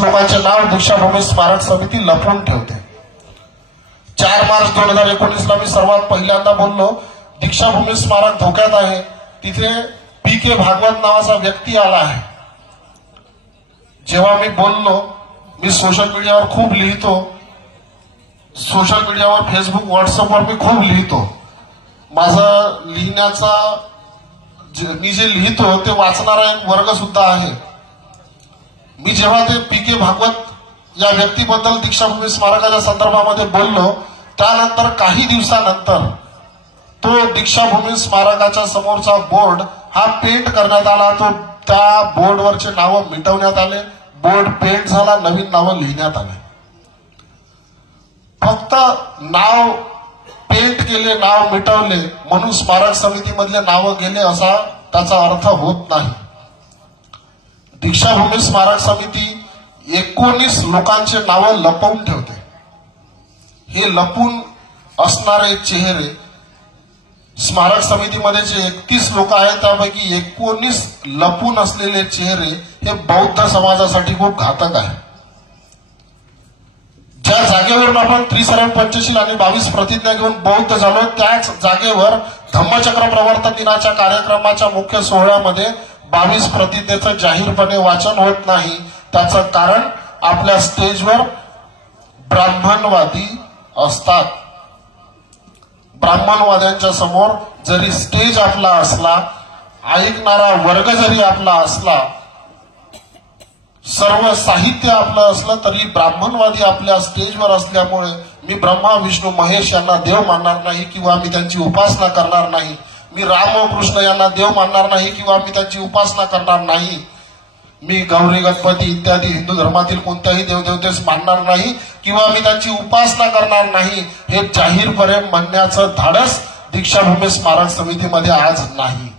लोकांचे नाव दीक्षाभूमी स्मारक समिती लपवून ठेवते. 4 मार्च 2019ला मी सर्वात पहिल्यांदा बोललो दीक्षाभूमी स्मारक धोक्यात आहे. तिथे PK भागवत नावाचा व्यक्ती आला आहे. जेव्हा मी बोललो, मी सोशल मीडियावर खूप लिहितो, सोशल मीडियावर फेसबुक व्हॉट्सअपवर मी खूप लिहितो. माझं लिहिण्याचा मी जे लिहितो ते वाचणारा एक वर्ग सुद्धा आहे. मी जेव्हा ते PK भागवत या व्यक्तीबद्दल दीक्षाभूमी स्मारकाच्या संदर्भामध्ये बोललो, त्यानंतर काही दिवसानंतर तो दीक्षाभूमी स्मारकाच्या समोरचा बोर्ड हा पेंट करण्यात आला. तो त्या बोर्डवरचे नावं मिटवण्यात आले. बोर्ड पेंट झाला, नवीन नावं लिहिण्यात आले. फक्त नाव पेंट केले, नाव मिटवले म्हणून स्मारक समितीमधले नावं गेले असा त्याचा अर्थ होत नाही. दीक्षाभूमी स्मारक समिती 19 लोकांचे नावं लपवून ठेवते. हे लपून असणारे चेहरे स्मारक समितीमध्ये जे 31 लोक आहेत त्यापैकी 19 लपून असलेले चेहरे हे बौद्ध समाजासाठी खूप घातक आहे. ज्या जागेवरून आपण त्रिसरण पंचशील आणि 22 प्रतिज्ञा घेऊन बौद्ध झालो, त्याच जागेवर धम्मचक्र प्रवर्तन दिनाच्या कार्यक्रमाच्या मुख्य सोहळ्यामध्ये 22 प्रतिज्ञेचं जाहीरपणे वाचन होत नाही. त्याचं कारण आपल्या स्टेजवर ब्राह्मणवादी असतात. ब्राह्मणवाद्यांच्या समोर जरी स्टेज आपला असला, ऐकणारा वर्ग जरी आपला असला, सर्व साहित्य आपलं असलं तरी ब्राह्मणवादी आपल्या स्टेजवर असल्यामुळे मी ब्रह्मा विष्णू महेश यांना देव मानणार नाही किंवा मी त्यांची उपासना करणार नाही. मी राम व कृष्ण यांना देव मानणार नाही किंवा मी त्यांची उपासना करणार नाही. मी गौरी गणपती इत्यादी हिंदू धर्मातील कोणत्याही देवदेवतेस मानणार नाही किंवा मी त्यांची उपासना करणार नाही. हे जाहीरपणे म्हणण्याचं धाडस दीक्षाभूमी स्मारक समितीमध्ये आज नाही.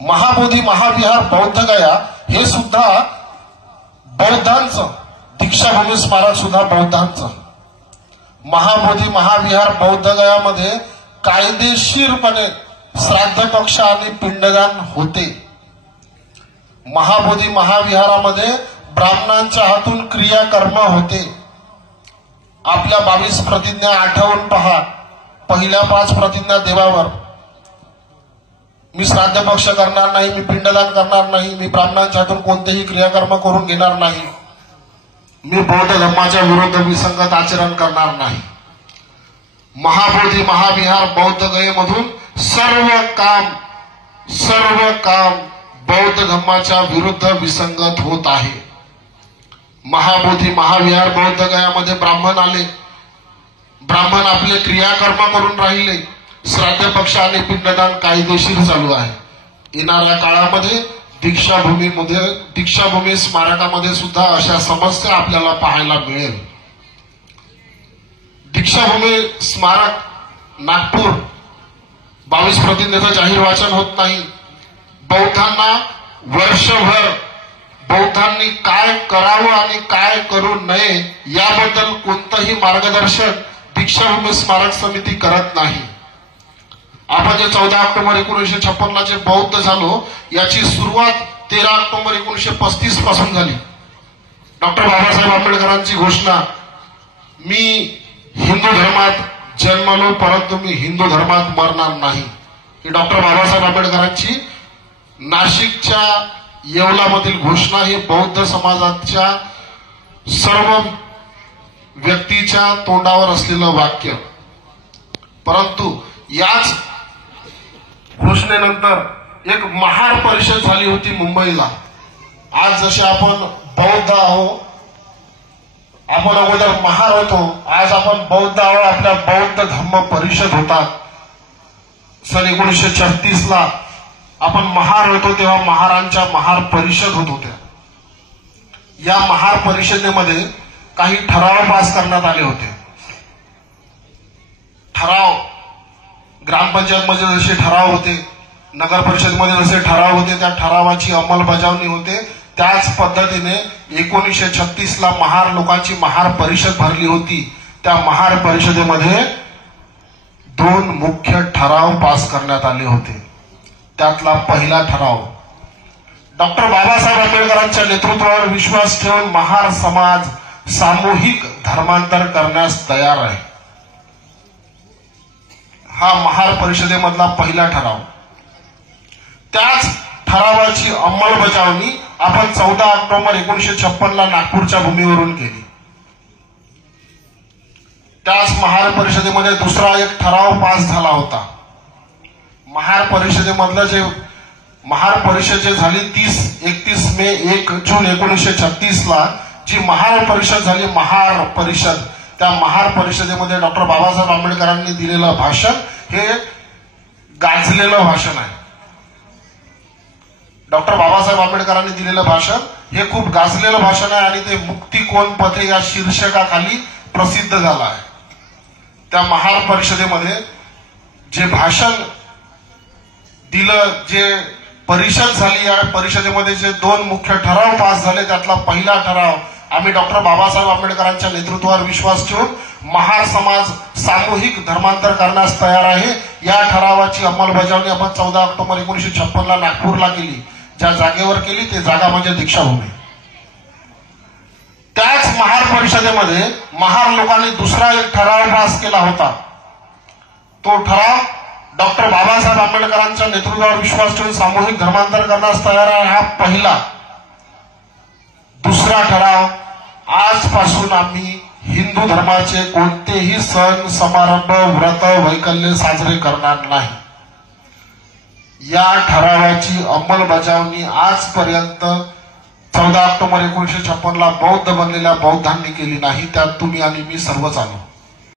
महाबोधी महाविहार बौद्धगया हे सुद्धा बौद्धांचं, दीक्षाभूमी स्मारक सुद्धा बौद्धांचं. महाबोधी महाविहार बौद्धगयामध्ये कायदेशीरपणे श्राद्ध पक्ष आणि पिंडदान होते. महाबोधी महाविहारामध्ये ब्राह्मणांच्या हातून क्रियाकर्म होते. आपल्या 22 प्रतिज्ञा आठवून पहा. पहिल्या 5 प्रतिज्ञा देवावर, मी श्राद्ध पक्ष करणार नाही, मी पिंडदान करणार नाही, मी ब्राह्मणांच्या हातून कोणतेही क्रियाकर्म करून घेणार नाही, मी बौद्ध धर्माच्या विरुद्ध विसंगत आचरण करणार नाही. महाबोधी महाविहार बौद्ध गयेमधून सर्व काम बौद्ध धर्माच्या विरुद्ध विसंगत होत आहे. महाबोधी महाविहार बौद्ध गयामध्ये ब्राह्मण आले, ब्राह्मण आपले क्रियाकर्म करून राहिले. श्राद्ध पक्ष आणि पिंडदान कायदेशीर चालू आहे. येणाऱ्या काळामध्ये दीक्षाभूमी स्मारकामध्ये सुद्धा अशा समस्या आपल्याला पाहायला मिळेल. दीक्षाभूमी स्मारक नागपूर 22 प्रतिज्ञेचं जाहीर वाचन होत नाही. बौद्धांना वर्षभर बौद्धांनी काय करावं आणि काय करू नये याबद्दल कोणतंही मार्गदर्शन दीक्षाभूमी स्मारक समिती करत नाही. आपण जे 14 ऑक्टोबर 1956 जे बौद्ध झालो याची सुरुवात 13 ऑक्टोबर 1935 पासून झाली. डॉक्टर बाबासाहेब आंबेडकरांची घोषणा, मी हिंदू धर्मात जन्मलो परंतु मी हिंदू धर्मात मरणार नाही, ही डॉक्टर बाबासाहेब आंबेडकरांची नाशिकच्या येवलामधील घोषणा. ही बौद्ध समाजाच्या सर्व व्यक्तीच्या तोंडावर असलेलं वाक्य. परंतु याच घोषणेनंतर एक महार परिषद झाली होती मुंबईला. आज जसे आपण बौद्ध आहोत, आपण अगोदर महार होतो, आज आपण बौद्ध आहोत. आपल्या बौद्ध धम्म परिषद होतात. सन 1936ला आपण महार होतो तेव्हा महारांच्या महार परिषद होत होत्या. या महार परिषदेमध्ये काही ठराव पास करण्यात आले होते. ठराव ग्रामपंचायतमध्ये जसे ठराव होते, नगर परिषदमध्ये जसे ठराव होते, त्या ठरावाची अंमलबजावणी होते. त्याच पद्धतीने 1936ला महार लोकांची महार परिषद भरली होती. त्या महार परिषदेमध्ये 2 मुख्य ठराव पास करण्यात आले होते. त्यातला पहिला ठराव डॉक्टर बाबासाहेब आंबेडकरांच्या नेतृत्वावर विश्वास ठेवून महार समाज सामूहिक धर्मांतर करण्यास तयार आहे. हा महार परिषदेमधला पहिला ठराव. त्याच ठरावाची अंमलबजावणी आपण 14 ऑक्टोबर 1956 नागपूरच्या भूमीवरून केली. त्याच महार परिषदेमध्ये दुसरा एक ठराव पास झाला होता. महार परिषद जे झाली 31 मे 1 जून 1936 जी महार परिषद झाली, महार परिषद, त्या महार परिषदेमध्ये डॉक्टर बाबासाहेब आंबेडकरांनी दिलेलं भाषण हे गाजलेलं भाषण आहे. डॉक्टर बाबासाहेब आंबेडकरांनी दिलेलं भाषण हे खूप गाजलेलं भाषण आहे आणि ते मुक्ती कोण पथे या शीर्षकाखाली प्रसिद्ध झालं आहे. त्या महार परिषदेमध्ये जे भाषण दिलं, जे परिषद झाली, या परिषदेमध्ये जे 2 मुख्य ठराव पास झाले, त्यातला पहिला ठराव आम्ही डॉक्टर बाबासाहेब आंबेडकरांच्या नेतृत्वावर विश्वास ठेवून महार समाज सामूहिक धर्मांतर करण्यास तयार आहे. या ठरावाची अंमलबजावणी आपण 14 ऑक्टोबर 1956 नागपूरला केली. ज्या जागेवर केली ते जागा म्हणजे दीक्षाभूमी. त्याच महार परिषदेमध्ये महार लोकांनी दुसरा एक ठराव पास केला होता. तो ठराव डॉक्टर बाबासाहेब आंबेडकरांच्या नेतृत्वावर विश्वास ठेवून सामूहिक धर्मांतर करण्यास तयार आहे. हा पहिला. दुसरा ठराव, आजपासून आम्ही हिंदू धर्माचे कोणतेही सण समारंभ व्रत वैकल्य साजरे करणार नाही. या ठरावाची अंमलबजावणी आजपर्यंत 14 ऑक्टोबर 1956 बौद्ध बनलेल्या बौद्धांनी केली नाही. त्यात तुम्ही आणि मी सर्वच आलो.